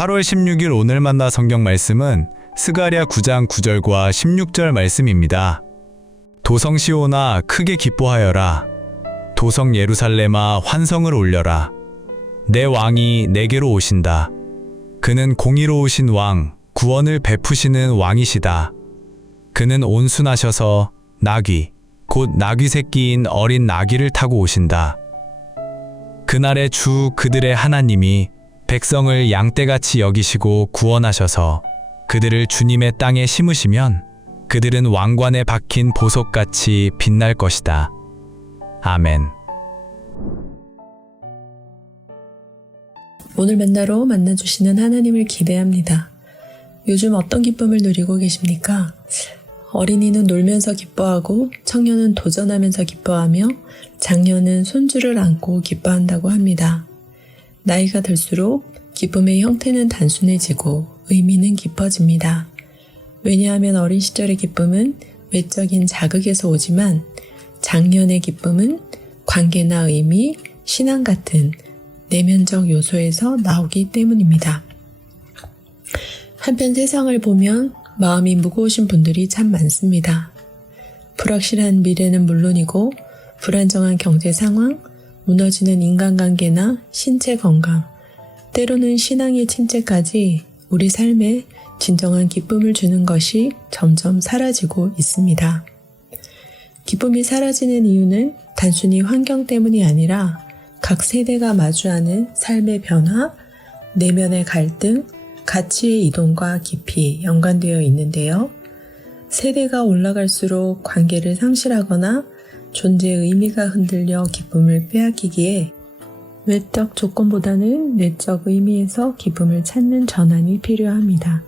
8월 16일 오늘 만나 성경 말씀은 스가랴 9장 9절과 16절 말씀입니다. 도성 시온아 크게 기뻐하여라. 도성 예루살렘아 환성을 올려라. 내 왕이 내게로 오신다. 그는 공의로우신 왕, 구원을 베푸시는 왕이시다. 그는 온순하셔서 나귀, 곧 나귀 새끼인 어린 나귀를 타고 오신다. 그날의 주 그들의 하나님이 백성을 양떼같이 여기시고 구원하셔서 그들을 주님의 땅에 심으시면 그들은 왕관에 박힌 보석같이 빛날 것이다. 아멘. 오늘 만나러 만나주시는 하나님을 기대합니다. 요즘 어떤 기쁨을 누리고 계십니까? 어린이는 놀면서 기뻐하고 청년은 도전하면서 기뻐하며 장년은 손주를 안고 기뻐한다고 합니다. 나이가 들수록 기쁨의 형태는 단순해지고 의미는 깊어집니다. 왜냐하면 어린 시절의 기쁨은 외적인 자극에서 오지만 장년의 기쁨은 관계나 의미, 신앙 같은 내면적 요소에서 나오기 때문입니다. 한편 세상을 보면 마음이 무거우신 분들이 참 많습니다. 불확실한 미래는 물론이고 불안정한 경제 상황, 무너지는 인간관계나 신체 건강, 때로는 신앙의 침체까지 우리 삶에 진정한 기쁨을 주는 것이 점점 사라지고 있습니다. 기쁨이 사라지는 이유는 단순히 환경 때문이 아니라 각 세대가 마주하는 삶의 변화, 내면의 갈등, 가치의 이동과 깊이 연관되어 있는데요. 세대가 올라갈수록 관계를 상실하거나 존재의 의미가 흔들려 기쁨을 빼앗기기에 외적 조건보다는 내적 의미에서 기쁨을 찾는 전환이 필요합니다.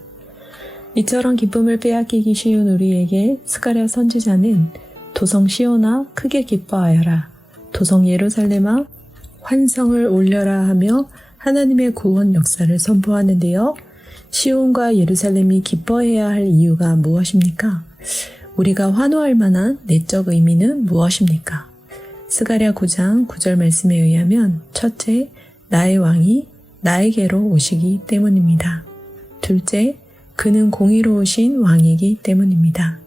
이처럼 기쁨을 빼앗기기 쉬운 우리에게 스가랴 선지자는 도성 시온아 크게 기뻐하여라. 도성 예루살렘아 환성을 올려라 하며 하나님의 구원 역사를 선포하는데요. 시온과 예루살렘이 기뻐해야 할 이유가 무엇입니까? 우리가 환호할 만한 내적 의미는 무엇입니까? 스가랴 9장 9절 말씀에 의하면 첫째, 나의 왕이 나에게로 오시기 때문입니다. 둘째, 그는 공의로우신 왕이기 때문입니다.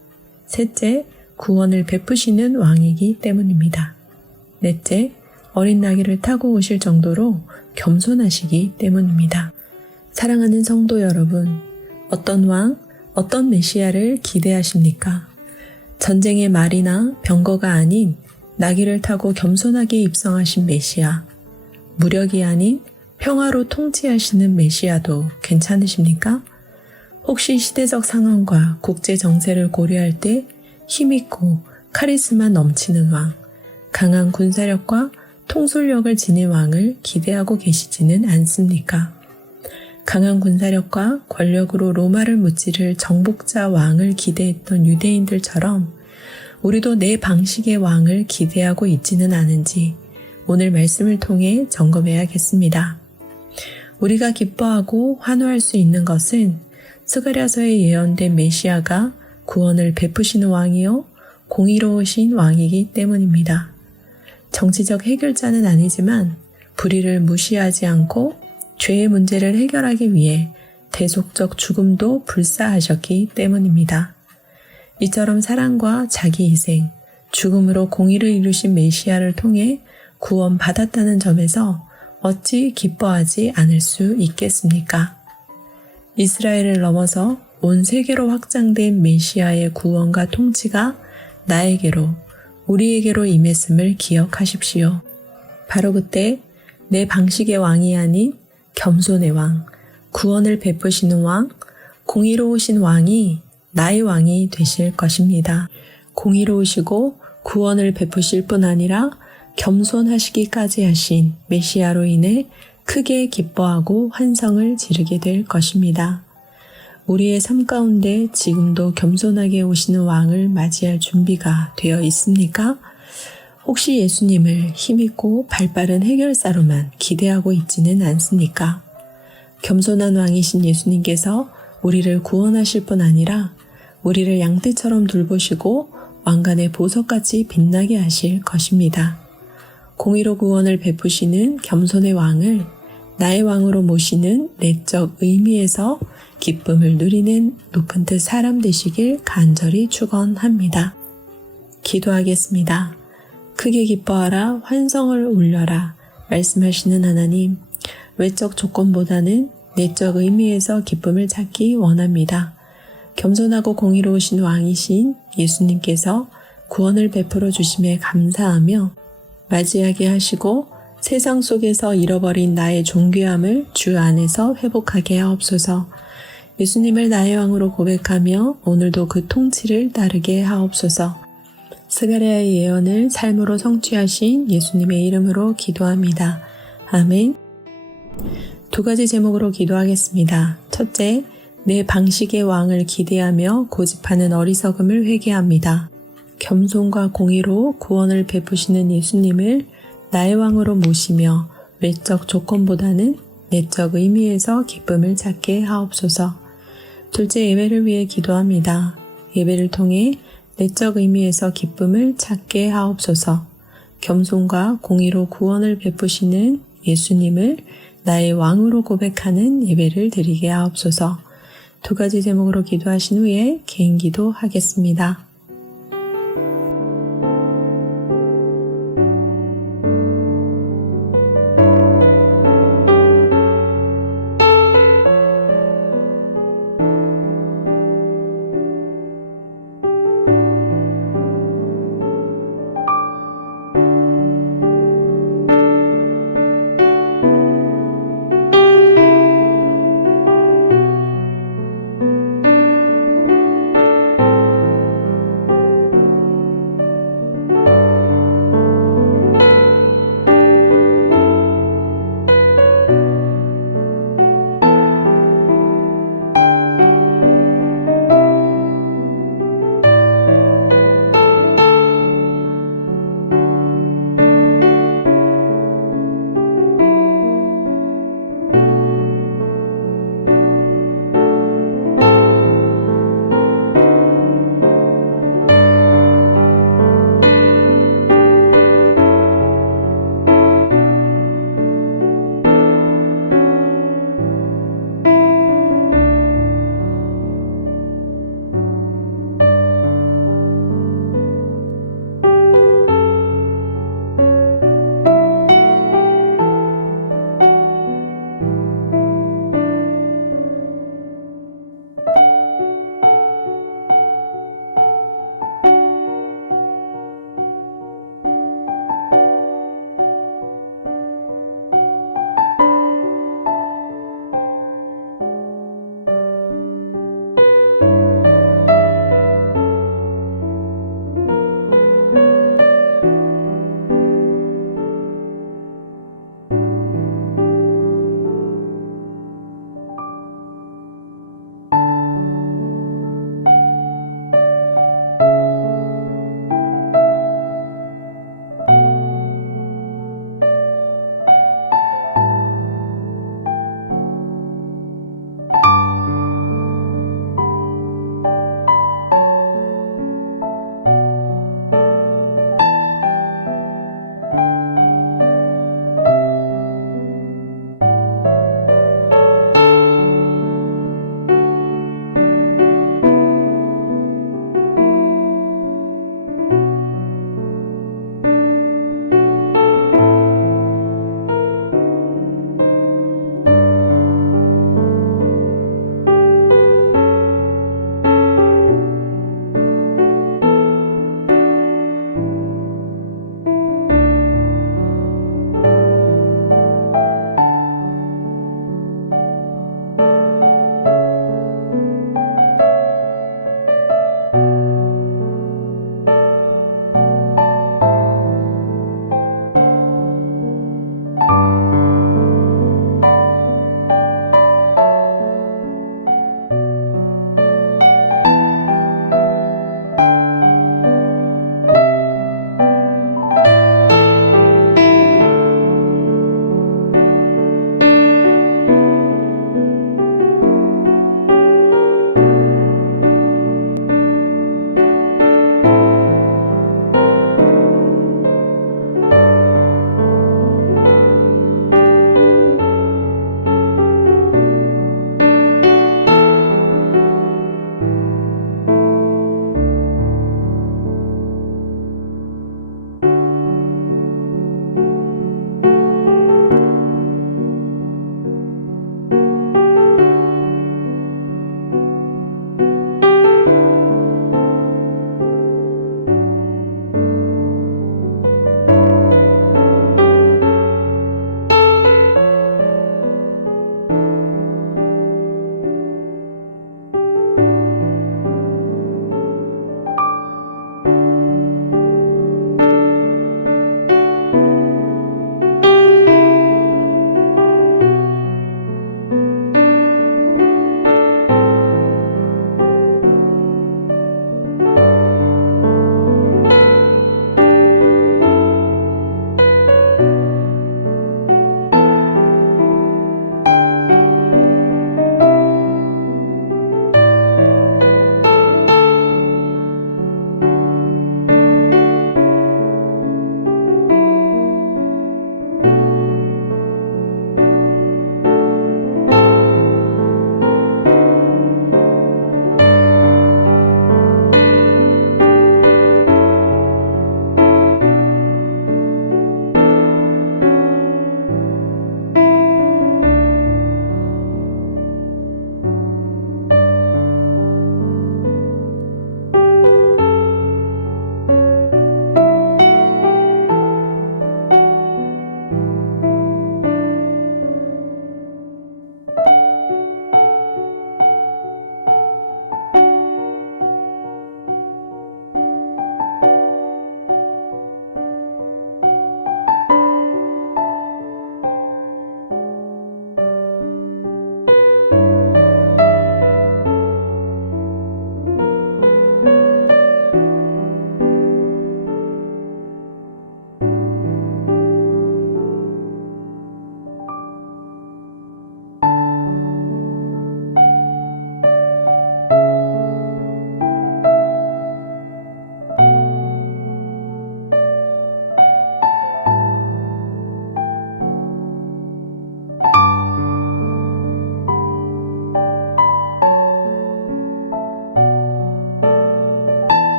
셋째, 구원을 베푸시는 왕이기 때문입니다. 넷째, 어린 나귀를 타고 오실 정도로 겸손하시기 때문입니다. 사랑하는 성도 여러분, 어떤 왕, 어떤 메시아를 기대하십니까? 전쟁의 말이나 병거가 아닌 나귀를 타고 겸손하게 입성하신 메시아, 무력이 아닌 평화로 통치하시는 메시아도 괜찮으십니까? 혹시 시대적 상황과 국제 정세를 고려할 때 힘있고 카리스마 넘치는 왕, 강한 군사력과 통솔력을 지닌 왕을 기대하고 계시지는 않습니까? 강한 군사력과 권력으로 로마를 무찌를 정복자 왕을 기대했던 유대인들처럼 우리도 내 방식의 왕을 기대하고 있지는 않은지 오늘 말씀을 통해 점검해야겠습니다. 우리가 기뻐하고 환호할 수 있는 것은 스가랴서에 예언된 메시아가 구원을 베푸시는 왕이요 공의로우신 왕이기 때문입니다. 정치적 해결자는 아니지만 불의를 무시하지 않고 죄의 문제를 해결하기 위해 대속적 죽음도 불사하셨기 때문입니다. 이처럼 사랑과 자기 희생, 죽음으로 공의를 이루신 메시아를 통해 구원받았다는 점에서 어찌 기뻐하지 않을 수 있겠습니까? 이스라엘을 넘어서 온 세계로 확장된 메시아의 구원과 통치가 나에게로, 우리에게로 임했음을 기억하십시오. 바로 그때 내 방식의 왕이 아닌 겸손의 왕, 구원을 베푸시는 왕, 공의로우신 왕이 나의 왕이 되실 것입니다. 공의로우시고 구원을 베푸실 뿐 아니라 겸손하시기까지 하신 메시아로 인해 크게 기뻐하고 환성을 지르게 될 것입니다. 우리의 삶 가운데 지금도 겸손하게 오시는 왕을 맞이할 준비가 되어 있습니까? 혹시 예수님을 힘있고 발빠른 해결사로만 기대하고 있지는 않습니까? 겸손한 왕이신 예수님께서 우리를 구원하실 뿐 아니라 우리를 양떼처럼 돌보시고 왕관의 보석같이 빛나게 하실 것입니다. 공의로 구원을 베푸시는 겸손의 왕을 나의 왕으로 모시는 내적 의미에서 기쁨을 누리는 높은 뜻 사람 되시길 간절히 축원합니다. 기도하겠습니다. 크게 기뻐하라, 환성을 울려라 말씀하시는 하나님, 외적 조건보다는 내적 의미에서 기쁨을 찾기 원합니다. 겸손하고 공의로우신 왕이신 예수님께서 구원을 베풀어 주심에 감사하며 맞이하게 하시고 세상 속에서 잃어버린 나의 존귀함을 주 안에서 회복하게 하옵소서. 예수님을 나의 왕으로 고백하며 오늘도 그 통치를 따르게 하옵소서. 스가랴의 예언을 삶으로 성취하신 예수님의 이름으로 기도합니다. 아멘. 두 가지 제목으로 기도하겠습니다. 첫째, 내 방식의 왕을 기대하며 고집하는 어리석음을 회개합니다. 겸손과 공의로 구원을 베푸시는 예수님을 나의 왕으로 모시며 외적 조건보다는 내적 의미에서 기쁨을 찾게 하옵소서. 둘째, 예배를 위해 기도합니다. 예배를 통해 내적 의미에서 기쁨을 찾게 하옵소서. 겸손과 공의로 구원을 베푸시는 예수님을 나의 왕으로 고백하는 예배를 드리게 하옵소서. 두 가지 제목으로 기도하신 후에 개인 기도하겠습니다.